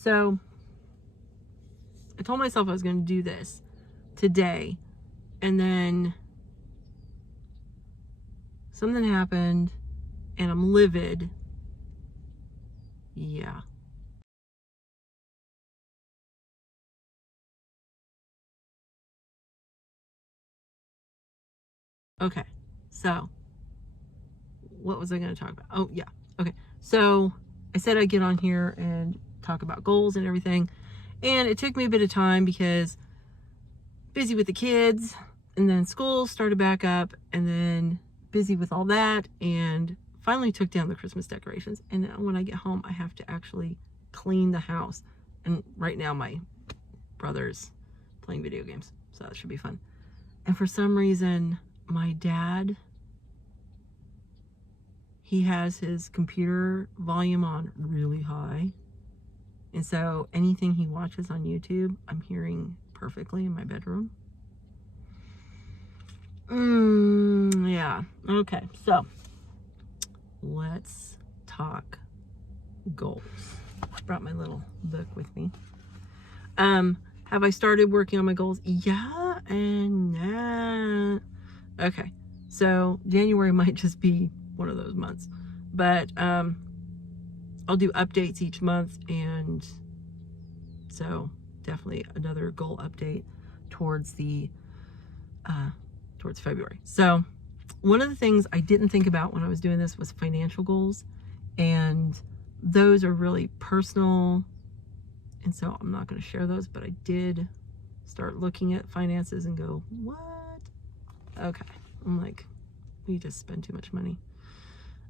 so I told myself I was going to do this today, and then something happened and I'm livid. Yeah. Okay. So what was I going to talk about? Oh, yeah. Okay. So I said I'd get on here and talk about goals and everything. And it took me a bit of time because busy with the kids, and then school started back up, and then busy with all that, and finally took down the Christmas decorations. And now when I get home, I have to actually clean the house. And right now my brother's playing video games, so that should be fun. And for some reason, my dad, he has his computer volume on really high. And so anything he watches on YouTube, I'm hearing perfectly in my bedroom. Yeah. Okay. So let's talk goals. I brought my little book with me. Have I started working on my goals? Yeah and nah. Okay. So January might just be one of those months, but I'll do updates each month, and so definitely another goal update towards the towards February. So one of the things I didn't think about when I was doing this was financial goals, and those are really personal, and so I'm not going to share those, but I did start looking at finances and go, what? Okay. I'm like, we just spend too much money.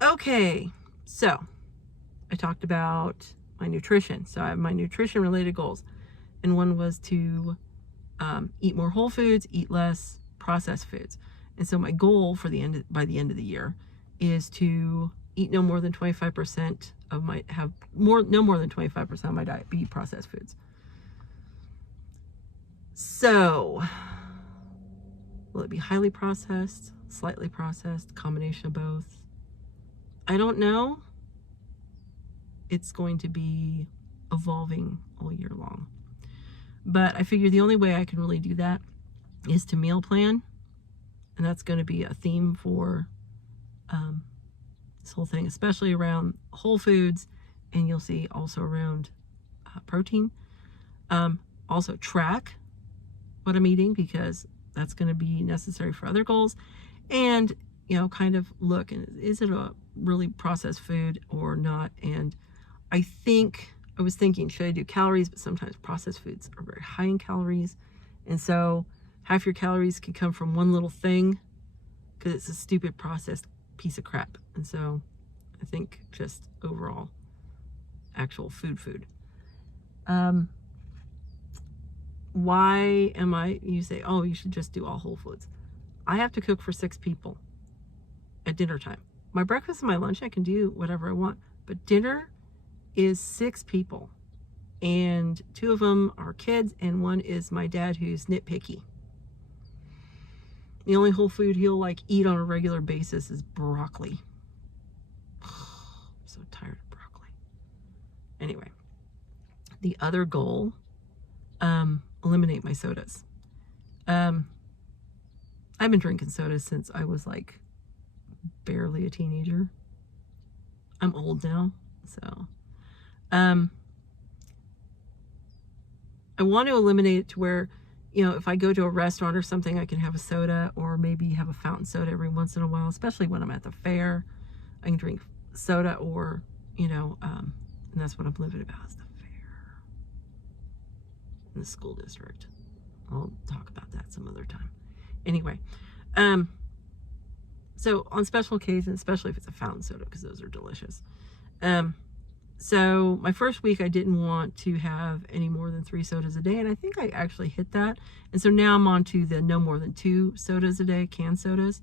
Okay. So I talked about my nutrition. So I have my nutrition related goals, and one was to eat more whole foods, eat less processed foods. And so my goal for by the end of the year is to eat no more than 25% of no more than 25% of my diet be processed foods. So will it be highly processed, slightly processed, combination of both? I don't know. It's going to be evolving all year long. But I figure the only way I can really do that is to meal plan. And that's going to be a theme for this whole thing, especially around whole foods. And you'll see also around protein. Also track what I'm eating, because that's going to be necessary for other goals. And, kind of look, and is it a really processed food or not? And I was thinking, should I do calories? But sometimes processed foods are very high in calories. And so half your calories can come from one little thing, because it's a stupid processed piece of crap. And so I think just overall actual food. Why you say, oh, you should just do all whole foods. I have to cook for 6 people at dinner time. My breakfast and my lunch, I can do whatever I want, but dinner is 6 people, and 2 of them are kids, and 1 is my dad, who's nitpicky. The only whole food he'll eat on a regular basis is broccoli. I'm so tired of broccoli. Anyway, the other goal, eliminate my sodas. I've been drinking sodas since I was barely a teenager. I'm old now, so I want to eliminate it to where, if I go to a restaurant or something, I can have a soda, or maybe have a fountain soda every once in a while, especially when I'm at the fair. I can drink soda, or, and that's what I'm living about, is the fair in the school district. I'll talk about that some other time. Anyway, so on special occasions, especially if it's a fountain soda, because those are delicious. So my first week, I didn't want to have any more than 3 sodas a day, and I think I actually hit that. And so now I'm on to the no more than 2 sodas a day, canned sodas,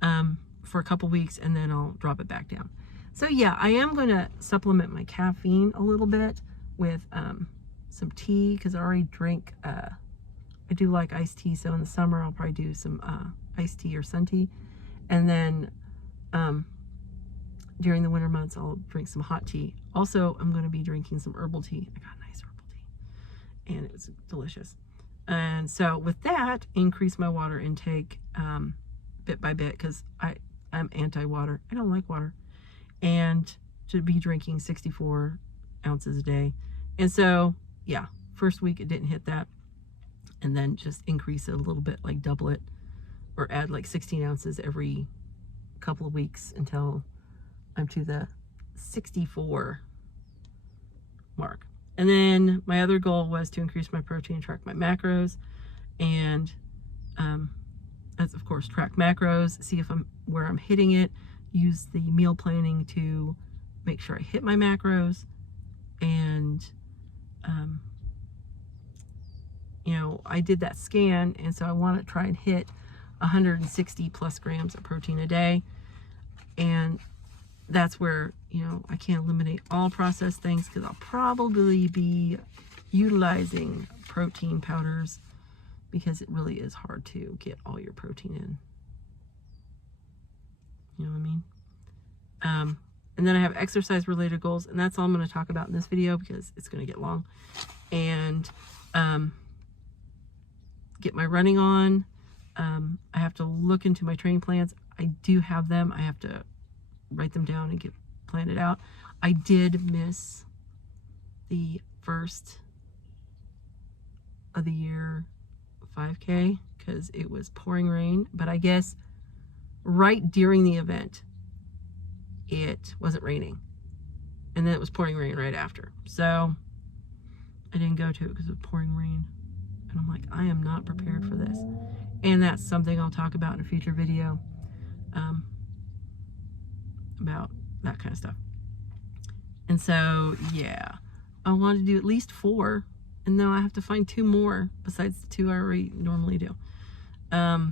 for a couple weeks, and then I'll drop it back down. So yeah, I am going to supplement my caffeine a little bit with some tea, because I already drink, I do like iced tea, so in the summer I'll probably do some iced tea or sun tea. And then during the winter months, I'll drink some hot tea. Also, I'm going to be drinking some herbal tea. I got a nice herbal tea, and it's delicious. And so with that, increase my water intake bit by bit, because I'm anti-water. I don't like water. And to be drinking 64 ounces a day. And so, yeah, first week it didn't hit that. And then just increase it a little bit, like double it, or add like 16 ounces every couple of weeks until I'm to the 64 mark. And then my other goal was to increase my protein, track my macros, and that's of course track macros, see if where I'm hitting it, use the meal planning to make sure I hit my macros, and you know, I did that scan, and so I want to try and hit 160 plus grams of protein a day. And that's where, you know, I can't eliminate all processed things, because I'll probably be utilizing protein powders, because it really is hard to get all your protein in. You know what I mean? And then I have exercise related goals, and that's all I'm going to talk about in this video, because it's going to get long. And get my running on. I have to look into my training plans. I do have them. I have to write them down and plan it out. I did miss the first of the year 5K because it was pouring rain, but I guess right during the event it wasn't raining, and then it was pouring rain right after, so I didn't go to it because of pouring rain. And I'm like, I am not prepared for this. And that's something I'll talk about in a future video, about that kind of stuff. And so, yeah, I want to do at least 4. And now I have to find 2 more besides the 2 I already normally do. I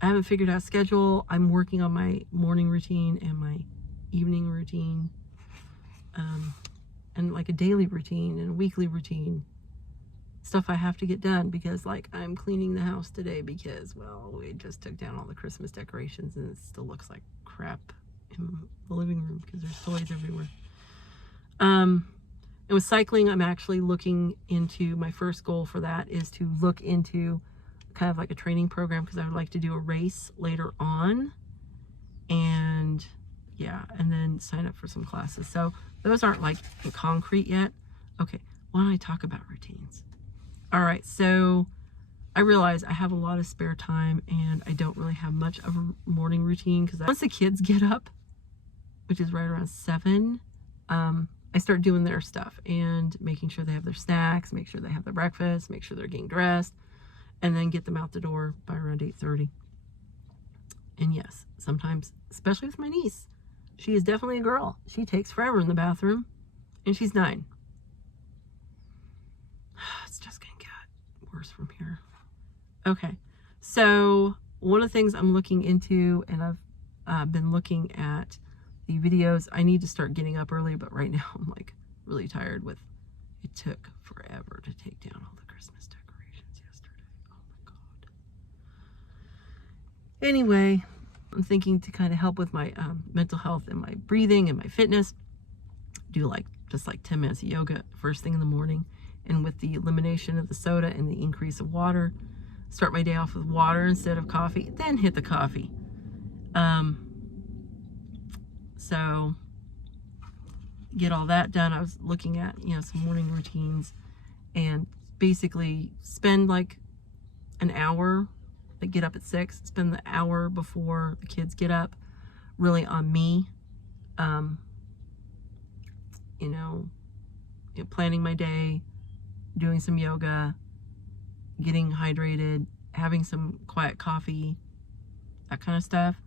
haven't figured out a schedule. I'm working on my morning routine and my evening routine. And like a daily routine and a weekly routine. Stuff I have to get done, because like I'm cleaning the house today because, well, we just took down all the Christmas decorations and it still looks like crap in the living room because there's toys everywhere. And with cycling, I'm actually looking into, my first goal for that is to look into kind of like a training program, because I would like to do a race later on, and yeah, and then sign up for some classes. So those aren't like in concrete yet. Okay, why don't I talk about routines? All right, so I realize I have a lot of spare time and I don't really have much of a morning routine, because once the kids get up, which is right around 7, I start doing their stuff and making sure they have their snacks, make sure they have their breakfast, make sure they're getting dressed, and then get them out the door by around 8:30. And yes, sometimes, especially with my niece, she is definitely a girl. She takes forever in the bathroom, and she's 9. It's just gonna get worse from here. Okay, so one of the things I'm looking into, and I've been looking at the videos. I need to start getting up early, but right now I'm like really tired with, it took forever to take down all the Christmas decorations yesterday. Oh my God. Anyway, I'm thinking to kind of help with my mental health and my breathing and my fitness, do just 10 minutes of yoga first thing in the morning. And with the elimination of the soda and the increase of water, start my day off with water instead of coffee, then hit the coffee. So get all that done. I was looking at, some morning routines, and basically spend like an hour, get up at 6, spend the hour before the kids get up really on me, planning my day, doing some yoga, getting hydrated, having some quiet coffee, that kind of stuff.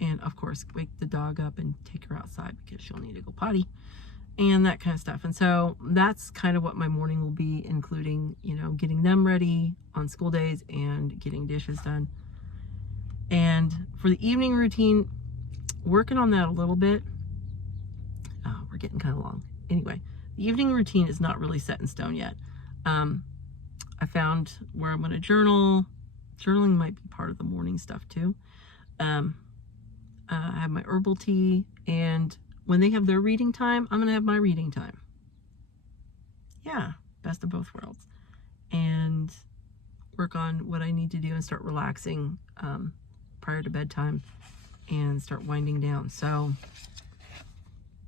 And of course, wake the dog up and take her outside because she'll need to go potty and that kind of stuff. And so that's kind of what my morning will be, including, getting them ready on school days and getting dishes done. And for the evening routine, working on that a little bit. Oh, we're getting kind of long. Anyway, the evening routine is not really set in stone yet. I found where I'm going to journal. Journaling might be part of the morning stuff too. I have my herbal tea, And when they have their reading time, I'm going to have my reading time. Yeah, best of both worlds. And work on what I need to do and start relaxing prior to bedtime and start winding down. So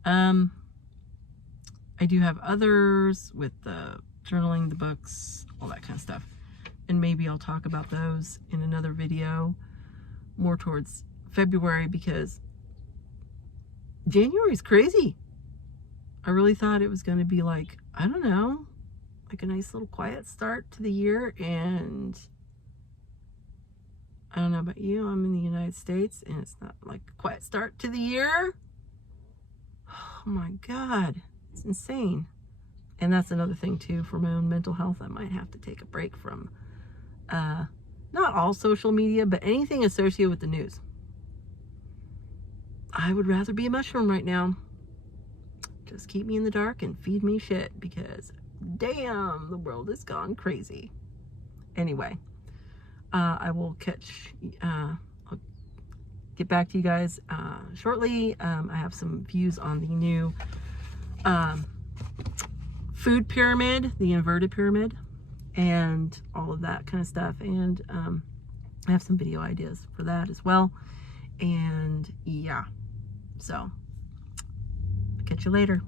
I do have others with the journaling, the books, all that kind of stuff. And maybe I'll talk about those in another video more towards February, because January is crazy. I really thought it was going to be like, I don't know, like a nice little quiet start to the year. And I don't know about you, I'm in the United States and it's not like a quiet start to the year. Oh my God, it's insane. And that's another thing too, for my own mental health. I might have to take a break from not all social media, but anything associated with the news. I would rather be a mushroom right now. Just keep me in the dark and feed me shit, because damn, the world has gone crazy. Anyway, I will I'll get back to you guys shortly. I have some views on the new food pyramid, the inverted pyramid, and all of that kind of stuff. And I have some video ideas for that as well. And yeah, so I'll catch you later.